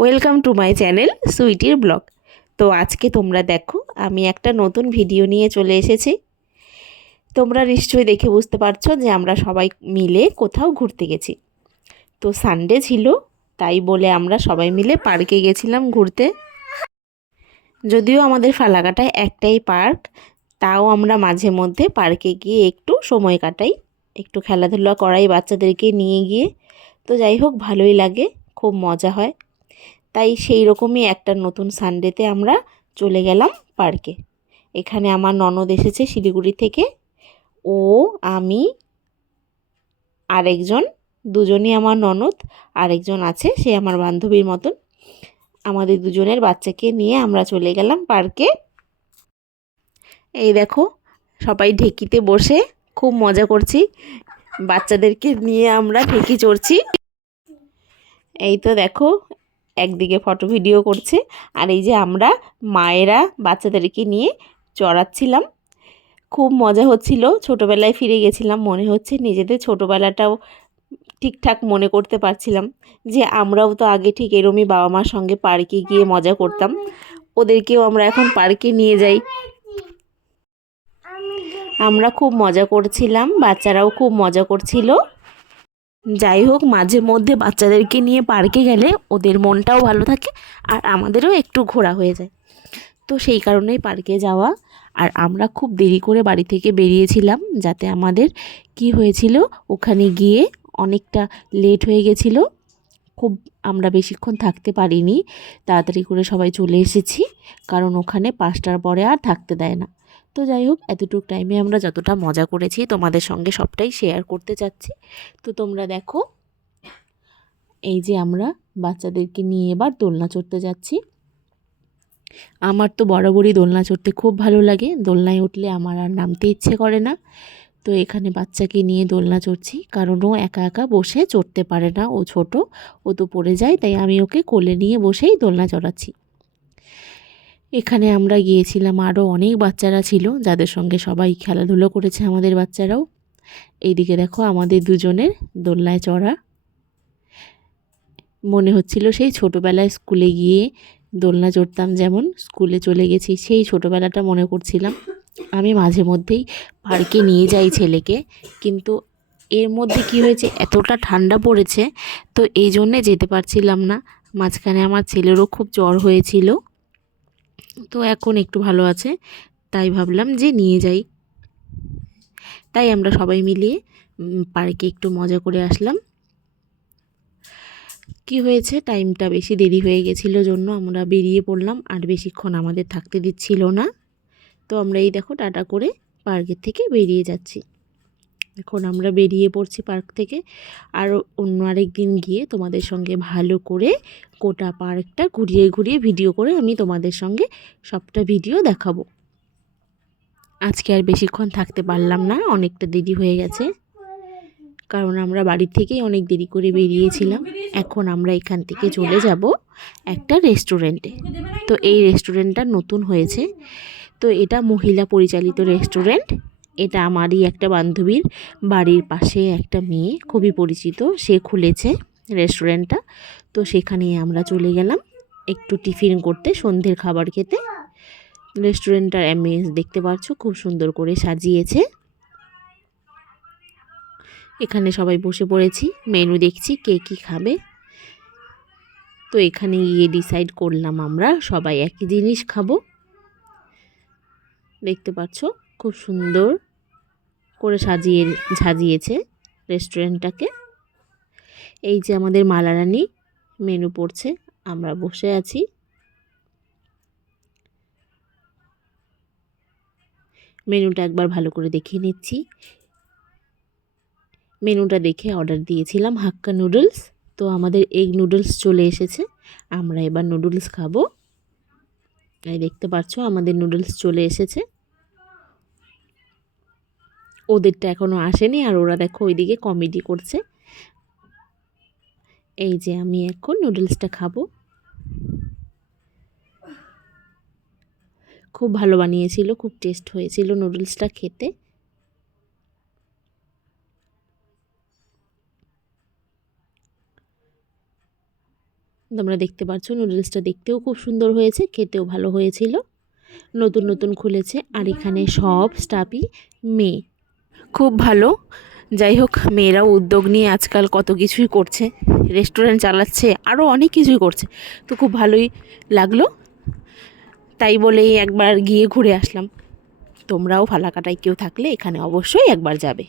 Welcome to my channel সুইটির blog. তো আজকে তোমরা দেখো আমি একটা নতুন ভিডিও নিয়ে চলে এসেছি। তোমরা নিশ্চয়ই দেখে বুঝতে পারছো যে আমরা সবাই মিলে কোথাও ঘুরতে গেছি। তো সানডে ছিল, তাই বলে আমরা সবাই মিলে পার্কে গেছিলাম ঘুরতে। যদিও আমাদের ফালাকাটায় একটাই পার্ক, তাও আমরা মাঝে মধ্যে পার্কে গিয়ে একটু সময় কাটাই, একটু খেলাধুলা করাই বাচ্চাদেরকে নিয়ে গিয়ে। তো যাই হোক, ভালোই লাগে, খুব মজা হয়। তাই সেই রকমই একটা নতুন সানডেতে আমরা চলে গেলাম পার্কে। এখানে আমার ননদ এসেছে শিলিগুড়ি থেকে, ও, আমি, আরেকজন, দুজনই আমার ননদ, আরেকজন আছে সে আমার বান্ধবীর মতন। আমাদের দুজনের বাচ্চাকে নিয়ে আমরা চলে গেলাম পার্কে। এই দেখো, সবাই ঢেকিতে বসে খুব মজা করছি, বাচ্চাদেরকে নিয়ে আমরা ঢেকি চড়ছি। এই তো দেখো, একদিকে ফটো ভিডিও করছে, আর এই যে আমরা মায়েরা বাচ্চাদেরকে নিয়ে চড়াচ্ছিলাম। খুব মজা হচ্ছিল, ছোটোবেলায় ফিরে গেছিলাম, মনে হচ্ছে নিজেদের ছোটোবেলাটাও ঠিকঠাক মনে করতে পারছিলাম যে আমরাও তো আগে ঠিক এরমই বাবা মার সঙ্গে পার্কে গিয়ে মজা করতাম। ওদেরকেও আমরা এখন পার্কে নিয়ে যাই। আমরা খুব মজা করছিলাম, বাচ্চারাও খুব মজা করছিল। যাই হোক, মাঝে মধ্যে বাচ্চাদেরকে নিয়ে পার্কে গেলে ওদের মনটাও ভালো থাকে আর আমাদেরও একটু ঘোরা হয়ে যায়। তো সেই কারণেই পার্কে যাওয়া। আর আমরা খুব দেরি করে বাড়ি থেকে বেরিয়েছিলাম, যাতে আমাদের কি হয়েছিল, ওখানে গিয়ে অনেকটা লেট হয়ে গেছিলো। খুব আমরা বেশিক্ষণ থাকতে পারিনি, তাড়াতাড়ি করে সবাই চলে এসেছি, কারণ ওখানে 5টার পরে আর থাকতে দেয় না। তো যাই হোক, এতটুকু টাইমে আমরা যতটা মজা করেছি তোমাদের সঙ্গে সবটাই শেয়ার করতে চাচ্ছি। তো তোমরা দেখো, এই যে আমরা বাচ্চাদেরকে নিয়ে এবার দোলনা চড়তে যাচ্ছি। আমার তো বরাবরই দোলনা চড়তে খুব ভালো লাগে, দোলনায় উঠলে আমার আর নামতে ইচ্ছে করে না। তো এখানে বাচ্চাকে নিয়ে দোলনা চড়ছি, কারণ ও একা একা বসে চড়তে পারে না, ও ছোট, ও তো পড়ে যায়, তাই আমি ওকে কোলে নিয়ে বসেই দোলনা চড়াচ্ছি। এখানে আমরা গিয়েছিলাম, আরও অনেক বাচ্চারা ছিল যাদের সঙ্গে সবাই খেলাধুলো করেছে, আমাদের বাচ্চারাও। এইদিকে দেখো আমাদের দুজনের দোলনায় চড়া, মনে হচ্ছিল সেই ছোটোবেলায় স্কুলে গিয়ে দোলনা চড়তাম, যেমন স্কুলে চলে গেছি সেই ছোটোবেলাটা মনে করছিলাম। আমি মাঝে মধ্যেই পার্কে নিয়ে যাই ছেলেকে, কিন্তু এর মধ্যে কি হয়েছে, এতটা ঠান্ডা পড়েছে, তো এই জন্যে যেতে পারছিলাম না। মাঝখানে আমার ছেলেরও খুব জ্বর হয়েছিল, তো এখন একটু ভালো আছে, তাই ভাবলাম যে নিয়ে যাই। তাই আমরা সবাই মিলিয়ে পার্কে একটু মজা করে আসলাম। কি হয়েছে, টাইমটা বেশি দেরি হয়ে গেছিলো জন্য আমরা বেরিয়ে পড়লাম, আর বেশিক্ষণ আমাদের থাকতে দিচ্ছিল না। তো আমরা এই দেখো টাটা করে পার্কের থেকে বেরিয়ে যাচ্ছি। এখন আমরা বেরিয়ে পড়ছি পার্ক থেকে, আর অন্য আরেক দিন গিয়ে তোমাদের সঙ্গে ভালো করে গোটা পার্কটা ঘুরিয়ে ঘুরিয়ে ভিডিও করে আমি তোমাদের সঙ্গে সবটা ভিডিও দেখাবো। আজকে আর বেশিক্ষণ থাকতে পারলাম না, অনেকটা দেরি হয়ে গেছে, কারণ আমরা বাড়ি থেকেই অনেক দেরি করে বেরিয়েছিলাম। এখন আমরা এখান থেকে চলে যাব একটা রেস্টুরেন্টে। তো এই রেস্টুরেন্টটা নতুন হয়েছে, তো এটা মহিলা পরিচালিত রেস্টুরেন্ট। এটা আমারই একটা বান্ধবীর বাড়ির পাশে একটা মেয়ে, খুবই পরিচিত, সে খুলেছে রেস্টুরেন্টটা। তো সেখানে আমরা চলে গেলাম একটু টিফিন করতে, সন্ধ্যের খাবার খেতে। রেস্টুরেন্টটার অ্যাম্বিয়েন্স দেখতে পাচ্ছ, খুব সুন্দর করে সাজিয়েছে। এখানে সবাই বসে পড়েছি, মেনু দেখছি কে কী খাবে। তো এখানে গিয়ে ডিসাইড করলাম আমরা সবাই একই জিনিস খাবো। দেখতে পাচ্ছ খুব সুন্দর করে সাজিয়েছে রেস্টুরেন্টটাকে। এই যে আমাদের মালারানী মেনু পড়ছে, আমরা বসে আছি। মেনুটা একবার ভালো করে দেখে নিচ্ছি। মেনুটা দেখে অর্ডার দিয়েছিলাম হাক্কা নুডলস, তো আমাদের এগ নুডলস চলে এসেছে, আমরা এবার নুডলস খাবো। এই দেখতে পাচ্ছ আমাদের নুডলস চলে এসেছে, ওদেরটা এখনও আসেনি, আর ওরা দেখো ওইদিকে কমেডি করছে। এই যে আমি এখন নুডলসটা খাবো। খুব ভালো বানিয়েছিল, খুব টেস্ট হয়েছিল নুডলসটা খেতে। তোমরা দেখতে পাচ্ছ নুডলসটা দেখতেও খুব সুন্দর হয়েছে, খেতেও ভালো হয়েছিল। নতুন নতুন খুলেছে আর এখানে সব স্টাফই মেয়ে, খুব ভালো। যাই হোক, মেয়েরাও উদ্যোগ নিয়ে আজকাল কত কিছুই করছে, রেস্টুরেন্ট চালাচ্ছে, আরও অনেক কিছুই করছে, তো খুব ভালোই লাগলো। তাই বলেই একবার গিয়ে ঘুরে আসলাম। তোমরাও ফালাকাটায় কেউ থাকলে এখানে অবশ্যই একবার যাবে।